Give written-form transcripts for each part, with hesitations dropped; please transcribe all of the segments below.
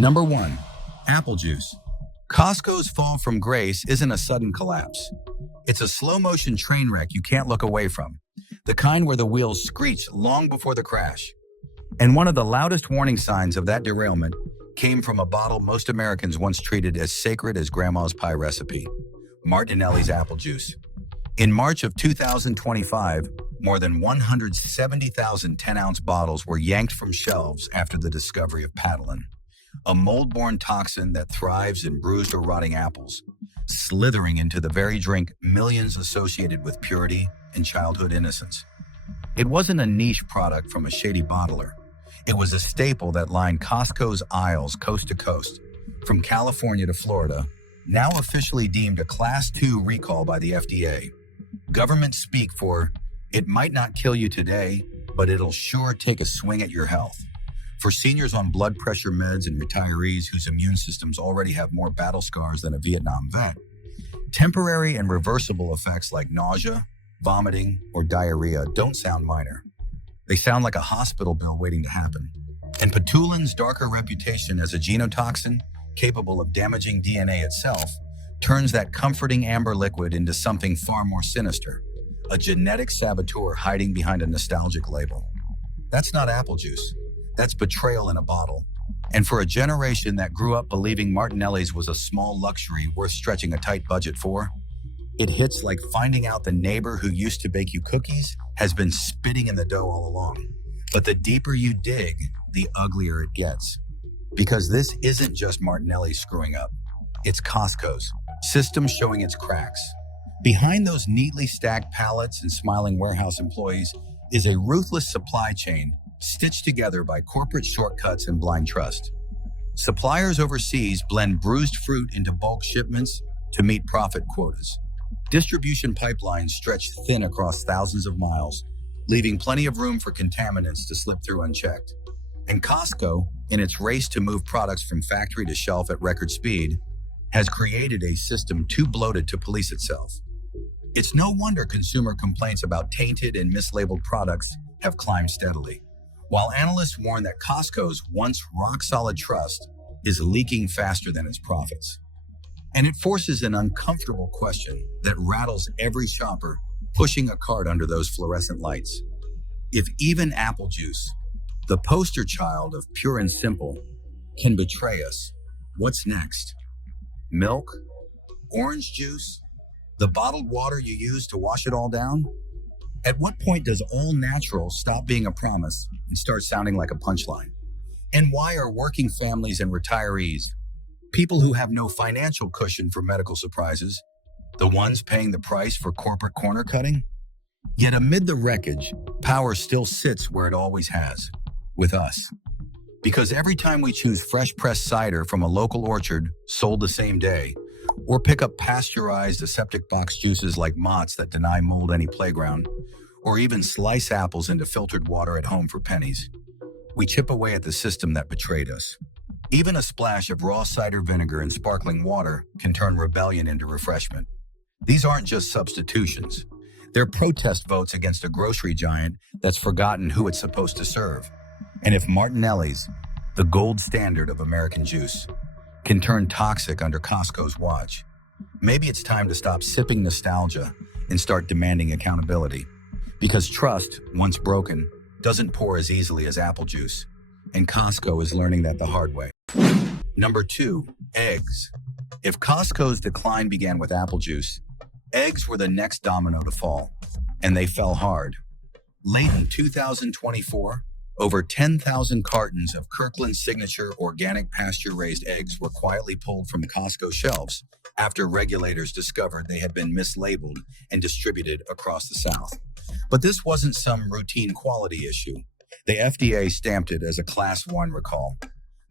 Number 1. Apple juice. Costco's fall from grace isn't a sudden collapse. It's a slow-motion train wreck you can't look away from, the kind where the wheels screech long before the crash. And one of the loudest warning signs of that derailment came from a bottle most Americans once treated as sacred as Grandma's pie recipe, Martinelli's apple juice. In March of 2025, more than 170,000 10-ounce bottles were yanked from shelves after the discovery of paddling, a mold-borne toxin that thrives in bruised or rotting apples, slithering into the very drink millions associated with purity and childhood innocence. It wasn't a niche product from a shady bottler. It was a staple that lined Costco's aisles coast to coast, from California to Florida, now officially deemed a Class 2 recall by the FDA. Government speak for, it might not kill you today, but it'll sure take a swing at your health. For seniors on blood pressure meds and retirees whose immune systems already have more battle scars than a Vietnam vet, temporary and reversible effects like nausea, vomiting, or diarrhea don't sound minor. They sound like a hospital bill waiting to happen. And Patulin's darker reputation as a genotoxin capable of damaging DNA itself turns that comforting amber liquid into something far more sinister, a genetic saboteur hiding behind a nostalgic label. That's not apple juice. That's betrayal in a bottle. And for a generation that grew up believing Martinelli's was a small luxury worth stretching a tight budget for, it hits like finding out the neighbor who used to bake you cookies has been spitting in the dough all along. But the deeper you dig, the uglier it gets. Because this isn't just Martinelli screwing up. It's Costco's system showing its cracks. Behind those neatly stacked pallets and smiling warehouse employees is a ruthless supply chain stitched together by corporate shortcuts and blind trust. Suppliers overseas blend bruised fruit into bulk shipments to meet profit quotas. Distribution pipelines stretch thin across thousands of miles, leaving plenty of room for contaminants to slip through unchecked. And Costco, in its race to move products from factory to shelf at record speed, has created a system too bloated to police itself. It's no wonder consumer complaints about tainted and mislabeled products have climbed steadily, while analysts warn that Costco's once rock-solid trust is leaking faster than its profits. And it forces an uncomfortable question that rattles every shopper pushing a cart under those fluorescent lights. If even apple juice, the poster child of pure and simple, can betray us, what's next? Milk? Orange juice? The bottled water you use to wash it all down? At what point does all natural stop being a promise and start sounding like a punchline? And why are working families and retirees, people who have no financial cushion for medical surprises, the ones paying the price for corporate corner cutting? Yet amid the wreckage, power still sits where it always has, with us. Because every time we choose fresh pressed cider from a local orchard sold the same day, or pick up pasteurized aseptic box juices like Mott's that deny mold any playground, or even slice apples into filtered water at home for pennies, we chip away at the system that betrayed us. Even a splash of raw cider vinegar and sparkling water can turn rebellion into refreshment. These aren't just substitutions. They're protest votes against a grocery giant that's forgotten who it's supposed to serve. And if Martinelli's, the gold standard of American juice, can turn toxic under Costco's watch, maybe it's time to stop sipping nostalgia and start demanding accountability. Because trust, once broken, doesn't pour as easily as apple juice. And Costco is learning that the hard way. Number 2, eggs. If Costco's decline began with apple juice, eggs were the next domino to fall, and they fell hard. Late in 2024, over 10,000 cartons of Kirkland's signature organic pasture-raised eggs were quietly pulled from Costco shelves after regulators discovered they had been mislabeled and distributed across the South. But this wasn't some routine quality issue. The FDA stamped it as a Class 1 recall,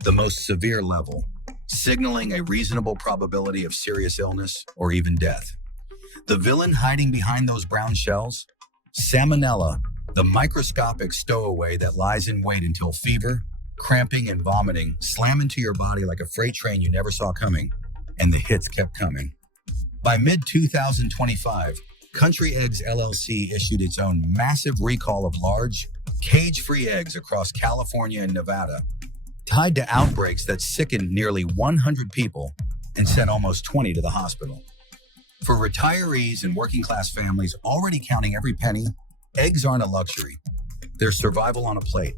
the most severe level, signaling a reasonable probability of serious illness or even death. The villain hiding behind those brown shells? Salmonella, the microscopic stowaway that lies in wait until fever, cramping, and vomiting slam into your body like a freight train you never saw coming, and the hits kept coming. By mid-2025, Country Eggs LLC issued its own massive recall of large, cage-free eggs across California and Nevada, tied to outbreaks that sickened nearly 100 people and sent almost 20 to the hospital. For retirees and working-class families already counting every penny, eggs aren't a luxury. They're survival on a plate.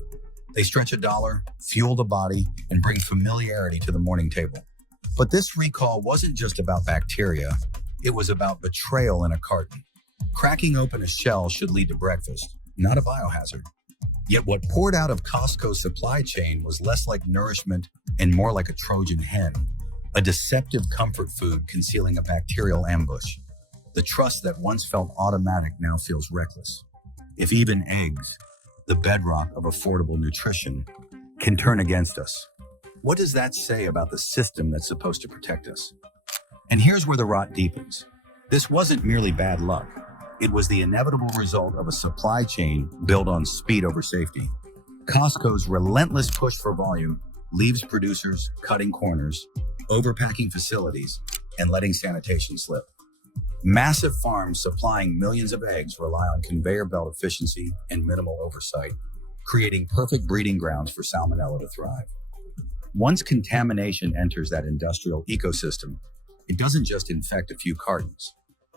They stretch a dollar, fuel the body, and bring familiarity to the morning table. But this recall wasn't just about bacteria. It was about betrayal in a carton. Cracking open a shell should lead to breakfast, not a biohazard. Yet what poured out of Costco's supply chain was less like nourishment and more like a Trojan hen, a deceptive comfort food concealing a bacterial ambush. The trust that once felt automatic now feels reckless. If even eggs, the bedrock of affordable nutrition, can turn against us, what does that say about the system that's supposed to protect us? And here's where the rot deepens. This wasn't merely bad luck. It was the inevitable result of a supply chain built on speed over safety. Costco's relentless push for volume leaves producers cutting corners, overpacking facilities, and letting sanitation slip. Massive farms supplying millions of eggs rely on conveyor belt efficiency and minimal oversight, creating perfect breeding grounds for salmonella to thrive. Once contamination enters that industrial ecosystem, it doesn't just infect a few cartons.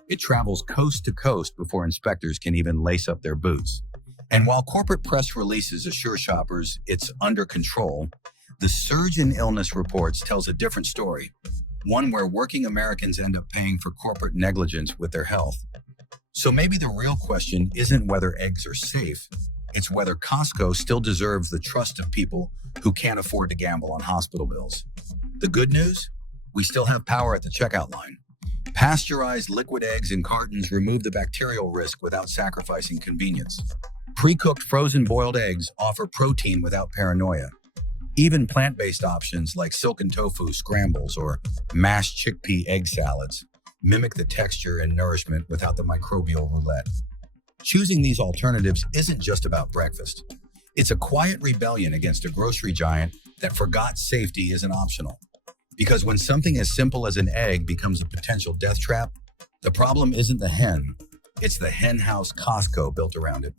It travels coast to coast before inspectors can even lace up their boots. And while corporate press releases assure shoppers it's under control, the surge in illness reports tells a different story, one where working Americans end up paying for corporate negligence with their health. So maybe the real question isn't whether eggs are safe, it's whether Costco still deserves the trust of people who can't afford to gamble on hospital bills. The good news? We still have power at the checkout line. Pasteurized liquid eggs in cartons remove the bacterial risk without sacrificing convenience. Pre-cooked frozen boiled eggs offer protein without paranoia. Even plant-based options like silken tofu scrambles or mashed chickpea egg salads mimic the texture and nourishment without the microbial roulette. Choosing these alternatives isn't just about breakfast. It's a quiet rebellion against a grocery giant that forgot safety isn't optional. Because when something as simple as an egg becomes a potential death trap, the problem isn't the hen, it's the hen house Costco built around it.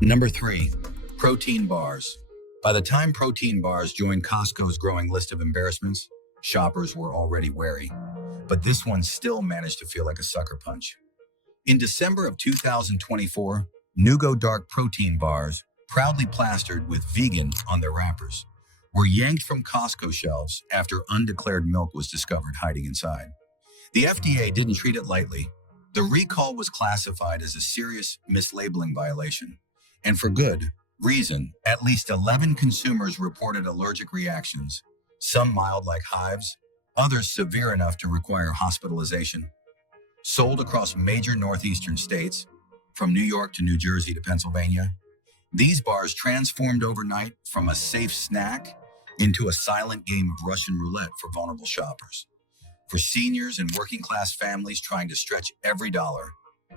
Number 3, protein bars. By the time protein bars joined Costco's growing list of embarrassments, shoppers were already wary. But this one still managed to feel like a sucker punch. In December of 2024, Nugo Dark protein bars, proudly plastered with vegan on their wrappers, were yanked from Costco shelves after undeclared milk was discovered hiding inside. The FDA didn't treat it lightly. The recall was classified as a serious mislabeling violation. And for good reason, at least 11 consumers reported allergic reactions, some mild like hives, others severe enough to require hospitalization. Sold across major northeastern states, from New York to New Jersey to Pennsylvania, these bars transformed overnight from a safe snack into a silent game of Russian roulette for vulnerable shoppers. For seniors and working-class families trying to stretch every dollar,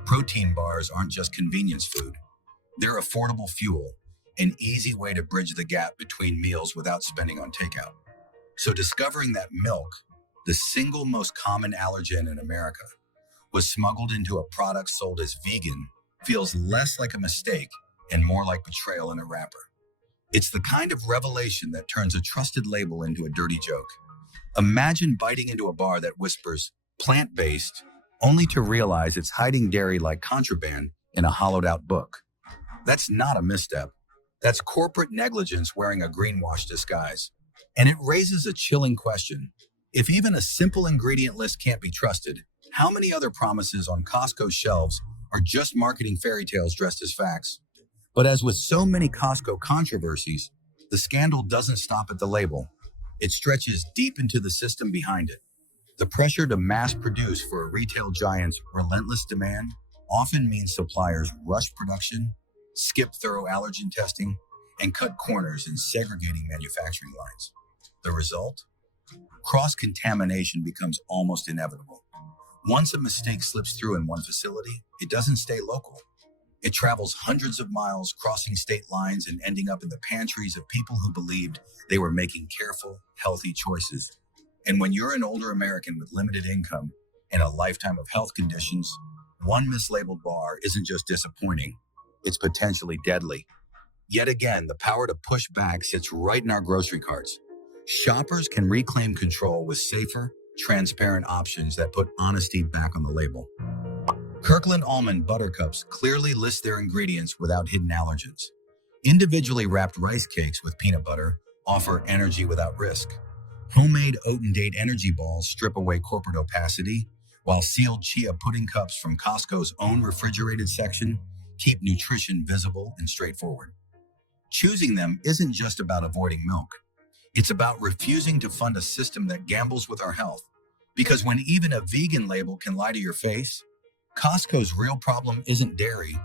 protein bars aren't just convenience food. They're affordable fuel, an easy way to bridge the gap between meals without spending on takeout. So discovering that milk, the single most common allergen in America, was smuggled into a product sold as vegan feels less like a mistake and more like betrayal in a wrapper. It's the kind of revelation that turns a trusted label into a dirty joke. Imagine biting into a bar that whispers, plant-based, only to realize it's hiding dairy like contraband in a hollowed-out book. That's not a misstep. That's corporate negligence wearing a greenwash disguise. And it raises a chilling question. If even a simple ingredient list can't be trusted, how many other promises on Costco's shelves are just marketing fairy tales dressed as facts? But as with so many Costco controversies, the scandal doesn't stop at the label. It stretches deep into the system behind it. The pressure to mass produce for a retail giant's relentless demand often means suppliers rush production, skip thorough allergen testing, and cut corners in segregating manufacturing lines. The result? Cross-contamination becomes almost inevitable. Once a mistake slips through in one facility, it doesn't stay local. It travels hundreds of miles, crossing state lines and ending up in the pantries of people who believed they were making careful, healthy choices. And when you're an older American with limited income and a lifetime of health conditions, one mislabeled bar isn't just disappointing, it's potentially deadly. Yet again, the power to push back sits right in our grocery carts. Shoppers can reclaim control with safer, transparent options that put honesty back on the label. Kirkland Almond Buttercups clearly list their ingredients without hidden allergens. Individually wrapped rice cakes with peanut butter offer energy without risk. Homemade oat and date energy balls strip away corporate opacity, while sealed chia pudding cups from Costco's own refrigerated section keep nutrition visible and straightforward. Choosing them isn't just about avoiding milk. It's about refusing to fund a system that gambles with our health. Because when even a vegan label can lie to your face, Costco's real problem isn't dairy,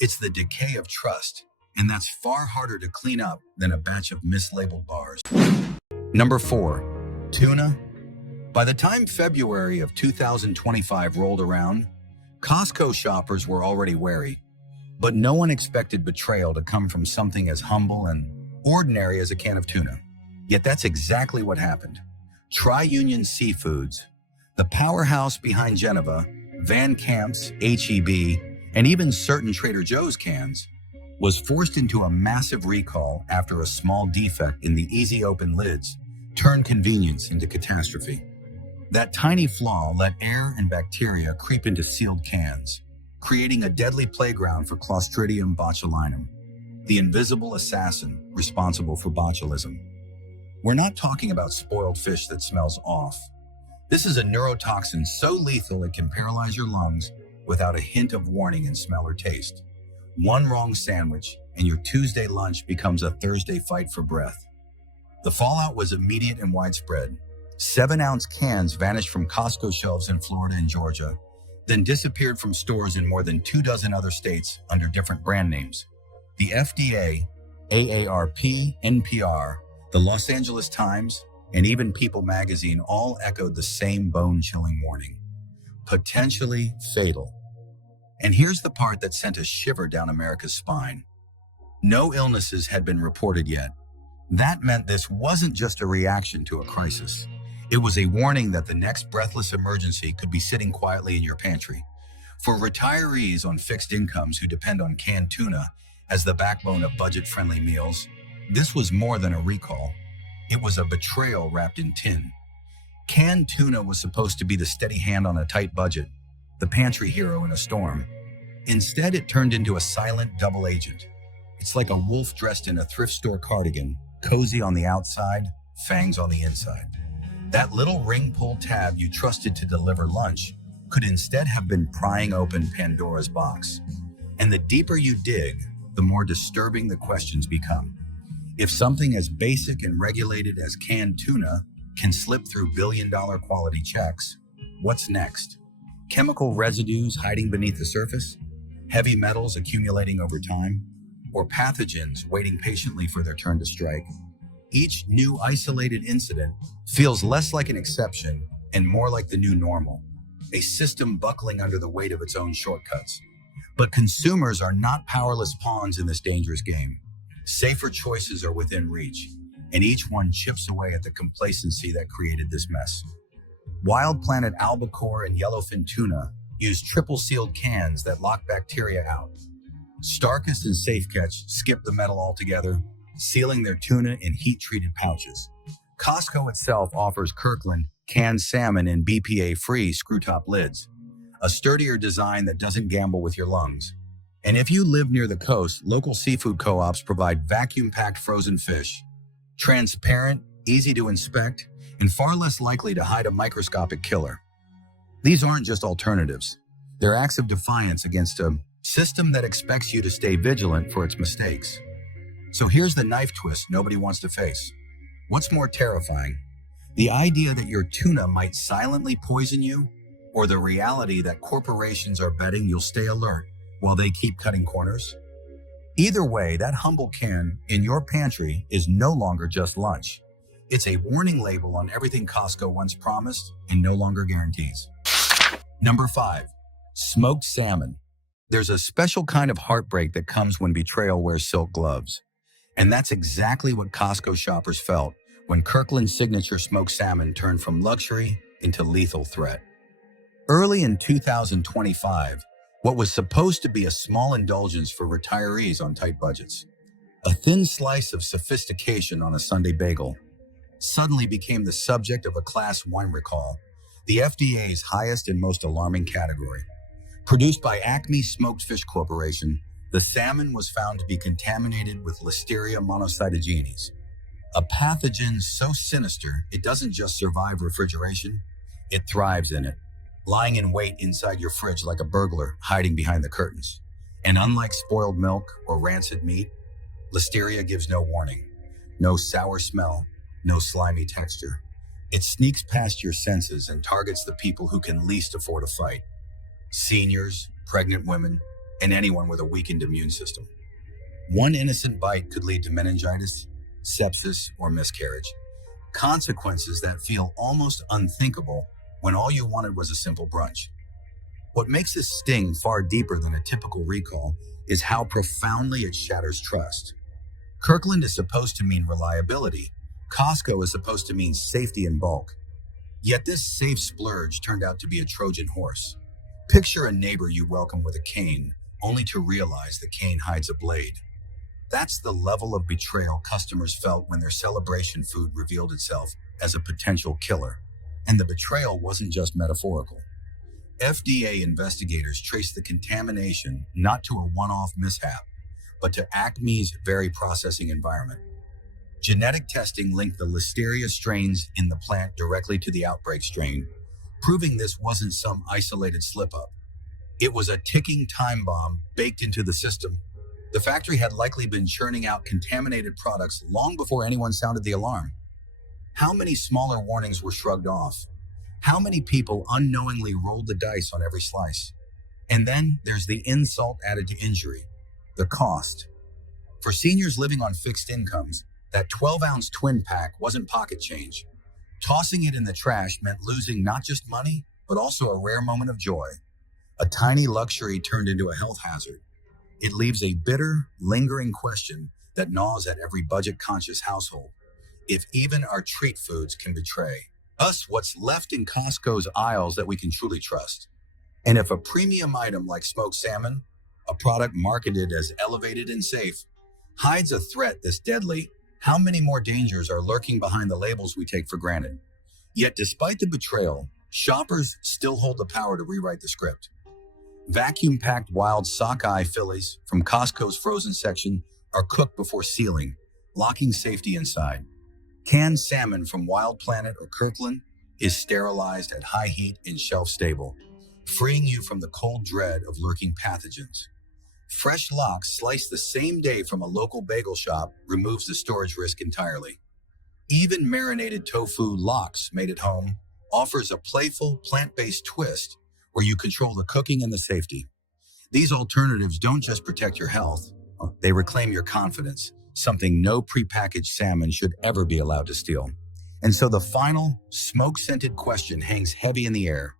it's the decay of trust. And that's far harder to clean up than a batch of mislabeled bars. Number 4, tuna. By the time February of 2025 rolled around, Costco shoppers were already wary. But no one expected betrayal to come from something as humble and ordinary as a can of tuna. Yet that's exactly what happened. Tri-Union Seafoods, the powerhouse behind Geneva, Van Camp's, H-E-B, and even certain Trader Joe's cans, was forced into a massive recall after a small defect in the easy open lids turned convenience into catastrophe. That tiny flaw let air and bacteria creep into sealed cans, creating a deadly playground for Clostridium botulinum, the invisible assassin responsible for botulism. We're not talking about spoiled fish that smells off. This is a neurotoxin so lethal it can paralyze your lungs without a hint of warning in smell or taste. One wrong sandwich, and your Tuesday lunch becomes a Thursday fight for breath. The fallout was immediate and widespread. 7-ounce cans vanished from Costco shelves in Florida and Georgia, then disappeared from stores in more than 24 other states under different brand names. The FDA, AARP, NPR, the Los Angeles Times, and even People magazine all echoed the same bone-chilling warning. Potentially fatal. And here's the part that sent a shiver down America's spine. No illnesses had been reported yet. That meant this wasn't just a reaction to a crisis. It was a warning that the next breathless emergency could be sitting quietly in your pantry. For retirees on fixed incomes who depend on canned tuna as the backbone of budget-friendly meals, this was more than a recall. It was a betrayal wrapped in tin. Canned tuna was supposed to be the steady hand on a tight budget, the pantry hero in a storm. Instead, it turned into a silent double agent. It's like a wolf dressed in a thrift store cardigan, cozy on the outside, fangs on the inside. That little ring-pull tab you trusted to deliver lunch could instead have been prying open Pandora's box. And the deeper you dig, the more disturbing the questions become. If something as basic and regulated as canned tuna can slip through billion-dollar quality checks, what's next? Chemical residues hiding beneath the surface? Heavy metals accumulating over time? Or pathogens waiting patiently for their turn to strike? Each new isolated incident feels less like an exception and more like the new normal, a system buckling under the weight of its own shortcuts. But consumers are not powerless pawns in this dangerous game. Safer choices are within reach, and each one chips away at the complacency that created this mess. Wild Planet albacore and yellowfin tuna use triple-sealed cans that lock bacteria out. Starkist and Safecatch skip the metal altogether, sealing their tuna in heat-treated pouches. Costco itself offers Kirkland canned salmon in BPA-free screw-top lids, a sturdier design that doesn't gamble with your lungs. And if you live near the coast, local seafood co-ops provide vacuum-packed frozen fish, transparent, easy to inspect, and far less likely to hide a microscopic killer. These aren't just alternatives. They're acts of defiance against a system that expects you to stay vigilant for its mistakes. So here's the knife twist nobody wants to face. What's more terrifying? The idea that your tuna might silently poison you, or the reality that corporations are betting you'll stay alert while they keep cutting corners? Either way, that humble can in your pantry is no longer just lunch. It's a warning label on everything Costco once promised and no longer guarantees. Number 5, smoked salmon. There's a special kind of heartbreak that comes when betrayal wears silk gloves. And that's exactly what Costco shoppers felt when Kirkland's signature smoked salmon turned from luxury into lethal threat. Early in 2025, what was supposed to be a small indulgence for retirees on tight budgets A thin slice of sophistication on a Sunday bagel suddenly became the subject of a class wine recall, the FDA's highest and most alarming category. Produced by Acme Smoked Fish Corporation, the salmon was found to be contaminated with Listeria monocytogenes, a pathogen so sinister it doesn't just survive refrigeration, it thrives in it, lying in wait inside your fridge like a burglar hiding behind the curtains. And unlike spoiled milk or rancid meat, Listeria gives no warning, no sour smell, no slimy texture. It sneaks past your senses and targets the people who can least afford a fight: seniors, pregnant women, and anyone with a weakened immune system. One innocent bite could lead to meningitis, sepsis, or miscarriage. Consequences that feel almost unthinkable when all you wanted was a simple brunch. What makes this sting far deeper than a typical recall is how profoundly it shatters trust. Kirkland is supposed to mean reliability. Costco is supposed to mean safety in bulk. Yet this safe splurge turned out to be a Trojan horse. Picture a neighbor you welcome with a cane, only to realize the cane hides a blade. That's the level of betrayal customers felt when their celebration food revealed itself as a potential killer. And the betrayal wasn't just metaphorical. FDA investigators traced the contamination not to a one-off mishap, but to Acme's very processing environment. Genetic testing linked the Listeria strains in the plant directly to the outbreak strain, proving this wasn't some isolated slip-up. It was a ticking time bomb baked into the system. The factory had likely been churning out contaminated products long before anyone sounded the alarm. How many smaller warnings were shrugged off? How many people unknowingly rolled the dice on every slice? And then there's the insult added to injury: the cost. For seniors living on fixed incomes, that 12-ounce twin pack wasn't pocket change. Tossing it in the trash meant losing not just money, but also a rare moment of joy. A tiny luxury turned into a health hazard. It leaves a bitter, lingering question that gnaws at every budget-conscious household. If even our treat foods can betray us, what's left in Costco's aisles that we can truly trust? And if a premium item like smoked salmon, a product marketed as elevated and safe, hides a threat this deadly, how many more dangers are lurking behind the labels we take for granted? Yet despite the betrayal, shoppers still hold the power to rewrite the script. Vacuum-packed wild sockeye fillies from Costco's frozen section are cooked before sealing, locking safety inside. Canned salmon from Wild Planet or Kirkland is sterilized at high heat and shelf-stable, freeing you from the cold dread of lurking pathogens. Fresh lox sliced the same day from a local bagel shop removes the storage risk entirely. Even marinated tofu lox made at home offers a playful, plant-based twist where you control the cooking and the safety. These alternatives don't just protect your health, they reclaim your confidence, something no prepackaged salmon should ever be allowed to steal. And so the final, smoke-scented question hangs heavy in the air.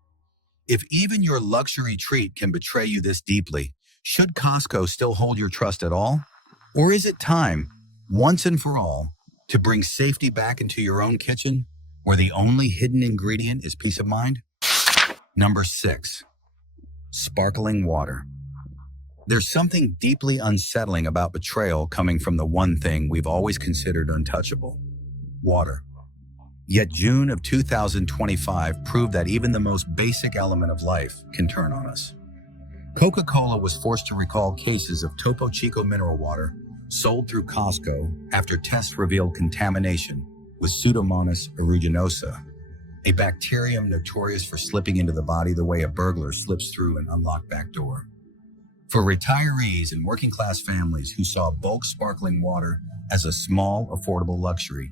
If even your luxury treat can betray you this deeply, should Costco still hold your trust at all? Or is it time, once and for all, to bring safety back into your own kitchen, where the only hidden ingredient is peace of mind? Number 6. Sparkling water. There's something deeply unsettling about betrayal coming from the one thing we've always considered untouchable: water. Yet June of 2025 proved that even the most basic element of life can turn on us. Coca-Cola was forced to recall cases of Topo Chico mineral water sold through Costco after tests revealed contamination with Pseudomonas aeruginosa, a bacterium notorious for slipping into the body the way a burglar slips through an unlocked back door. For retirees and working-class families who saw bulk sparkling water as a small, affordable luxury,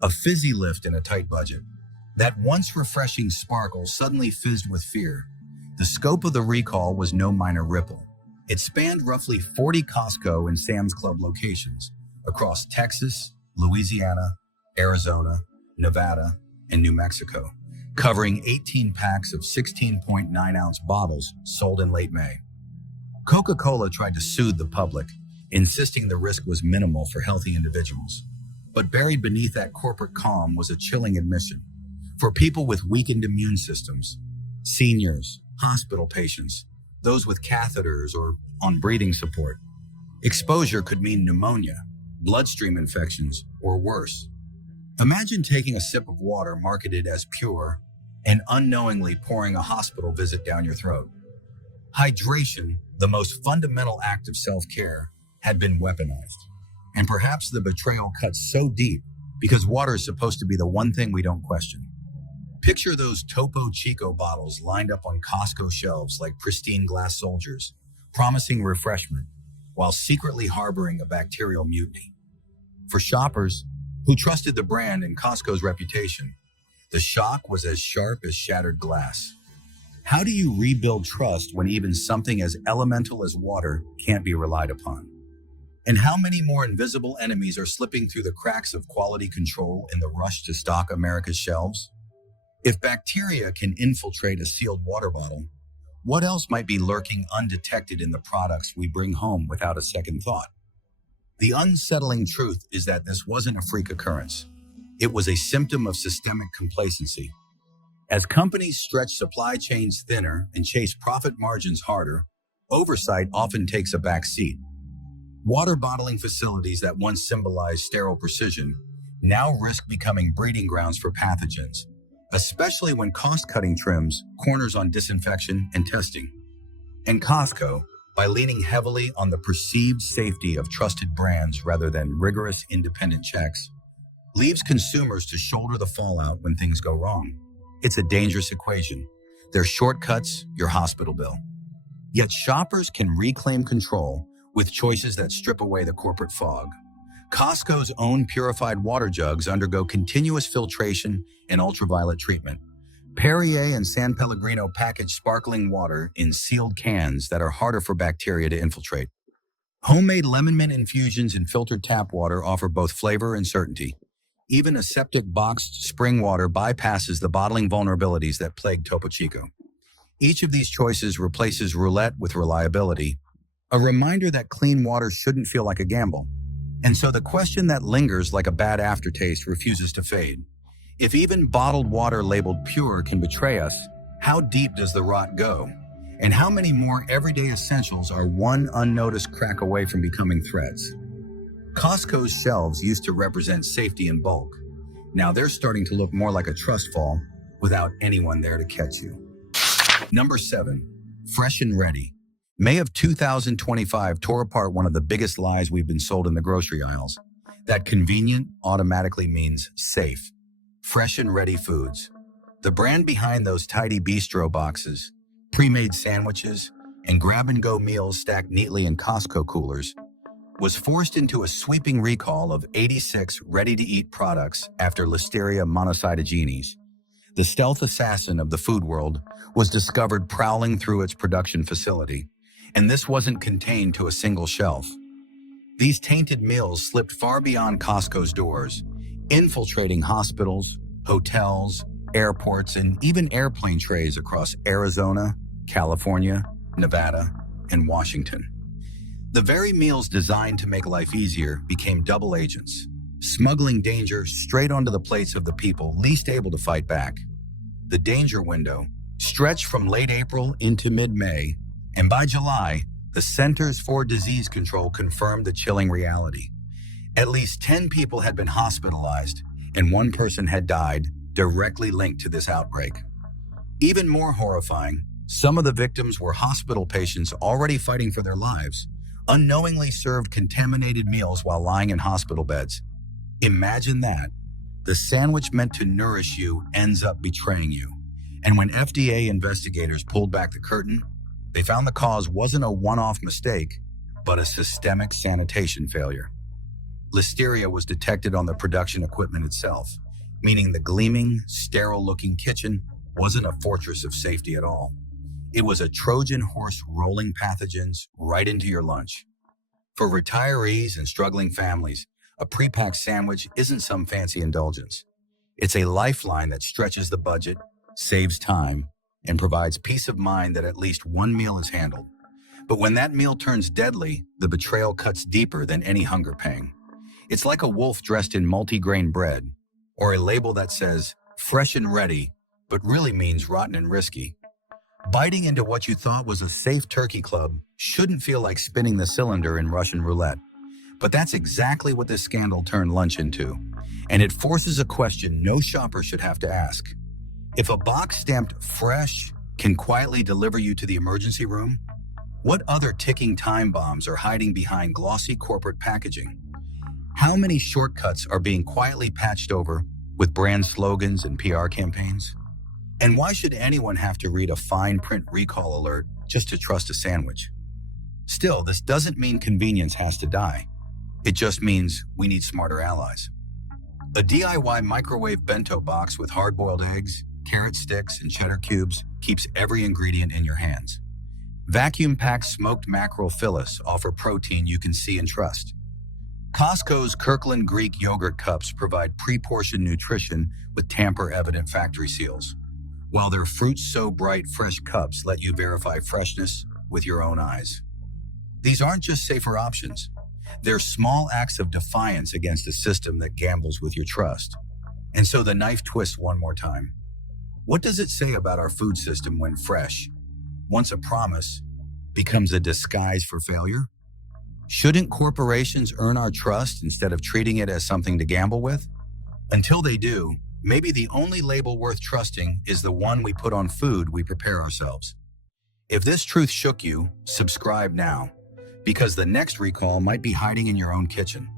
a fizzy lift in a tight budget, that once refreshing sparkle suddenly fizzed with fear. The scope of the recall was no minor ripple. It spanned roughly 40 Costco and Sam's Club locations across Texas, Louisiana, Arizona, Nevada, and New Mexico, covering 18 packs of 16.9-ounce bottles sold in late May. Coca-Cola tried to soothe the public, insisting the risk was minimal for healthy individuals. But buried beneath that corporate calm was a chilling admission. For people with weakened immune systems, seniors, hospital patients, those with catheters or on breathing support, exposure could mean pneumonia, bloodstream infections, or worse. Imagine taking a sip of water marketed as pure and unknowingly pouring a hospital visit down your throat. Hydration, the most fundamental act of self-care, had been weaponized. And perhaps the betrayal cuts so deep because water is supposed to be the one thing we don't question. Picture those Topo Chico bottles lined up on Costco shelves like pristine glass soldiers, promising refreshment while secretly harboring a bacterial mutiny. For shoppers who trusted the brand and Costco's reputation, the shock was as sharp as shattered glass. How do you rebuild trust when even something as elemental as water can't be relied upon? And how many more invisible enemies are slipping through the cracks of quality control in the rush to stock America's shelves? If bacteria can infiltrate a sealed water bottle, what else might be lurking undetected in the products we bring home without a second thought? The unsettling truth is that this wasn't a freak occurrence. It was a symptom of systemic complacency. As companies stretch supply chains thinner and chase profit margins harder, oversight often takes a back seat. Water bottling facilities that once symbolized sterile precision now risk becoming breeding grounds for pathogens, especially when cost-cutting trims corners on disinfection and testing. And Costco, by leaning heavily on the perceived safety of trusted brands rather than rigorous independent checks, leaves consumers to shoulder the fallout when things go wrong. It's a dangerous equation. Their shortcuts, your hospital bill. Yet shoppers can reclaim control with choices that strip away the corporate fog. Costco's own purified water jugs undergo continuous filtration and ultraviolet treatment. Perrier and San Pellegrino package sparkling water in sealed cans that are harder for bacteria to infiltrate. Homemade lemon mint infusions in filtered tap water offer both flavor and certainty. Even aseptic boxed spring water bypasses the bottling vulnerabilities that plague Topo Chico. Each of these choices replaces roulette with reliability, a reminder that clean water shouldn't feel like a gamble. And so the question that lingers like a bad aftertaste refuses to fade. If even bottled water labeled pure can betray us, how deep does the rot go? And how many more everyday essentials are one unnoticed crack away from becoming threats? Costco's shelves used to represent safety in bulk. Now they're starting to look more like a trust fall without anyone there to catch you. Number 7. Fresh and ready. May of 2025 tore apart one of the biggest lies we've been sold in the grocery aisles. That convenient automatically means safe. Fresh and ready foods. The brand behind those tidy bistro boxes, pre-made sandwiches, and grab-and-go meals stacked neatly in Costco coolers was forced into a sweeping recall of 86 ready-to-eat products after Listeria monocytogenes. The stealth assassin of the food world was discovered prowling through its production facility, and this wasn't contained to a single shelf. These tainted meals slipped far beyond Costco's doors, infiltrating hospitals, hotels, airports, and even airplane trays across Arizona, California, Nevada, and Washington. The very meals designed to make life easier became double agents, smuggling danger straight onto the plates of the people least able to fight back. The danger window stretched from late April into mid-May, and by July, the Centers for Disease Control confirmed the chilling reality. At least 10 people had been hospitalized, and one person had died, directly linked to this outbreak. Even more horrifying, some of the victims were hospital patients already fighting for their lives, unknowingly served contaminated meals while lying in hospital beds. Imagine that. The sandwich meant to nourish you ends up betraying you. And when FDA investigators pulled back the curtain, they found the cause wasn't a one-off mistake, but a systemic sanitation failure. Listeria was detected on the production equipment itself, meaning the gleaming, sterile-looking kitchen wasn't a fortress of safety at all. It was a Trojan horse rolling pathogens right into your lunch. For retirees and struggling families, a pre-packed sandwich isn't some fancy indulgence. It's a lifeline that stretches the budget, saves time, and provides peace of mind that at least one meal is handled. But when that meal turns deadly, the betrayal cuts deeper than any hunger pang. It's like a wolf dressed in multi-grain bread, or a label that says, fresh and ready, but really means rotten and risky. Biting into what you thought was a safe turkey club shouldn't feel like spinning the cylinder in Russian roulette. But that's exactly what this scandal turned lunch into. And it forces a question no shopper should have to ask. If a box stamped fresh can quietly deliver you to the emergency room, what other ticking time bombs are hiding behind glossy corporate packaging? How many shortcuts are being quietly patched over with brand slogans and PR campaigns? And why should anyone have to read a fine print recall alert just to trust a sandwich? Still, this doesn't mean convenience has to die. It just means we need smarter allies. A DIY microwave bento box with hard-boiled eggs, carrot sticks, and cheddar cubes keeps every ingredient in your hands. Vacuum-packed smoked mackerel fillets offer protein you can see and trust. Costco's Kirkland Greek yogurt cups provide pre-portioned nutrition with tamper-evident factory seals, while their fruits so bright fresh cups let you verify freshness with your own eyes. These aren't just safer options. They're small acts of defiance against a system that gambles with your trust. And so the knife twists one more time. What does it say about our food system when fresh, once a promise, becomes a disguise for failure? Shouldn't corporations earn our trust instead of treating it as something to gamble with? Until they do, maybe the only label worth trusting is the one we put on food we prepare ourselves. If this truth shook you, subscribe now, because the next recall might be hiding in your own kitchen.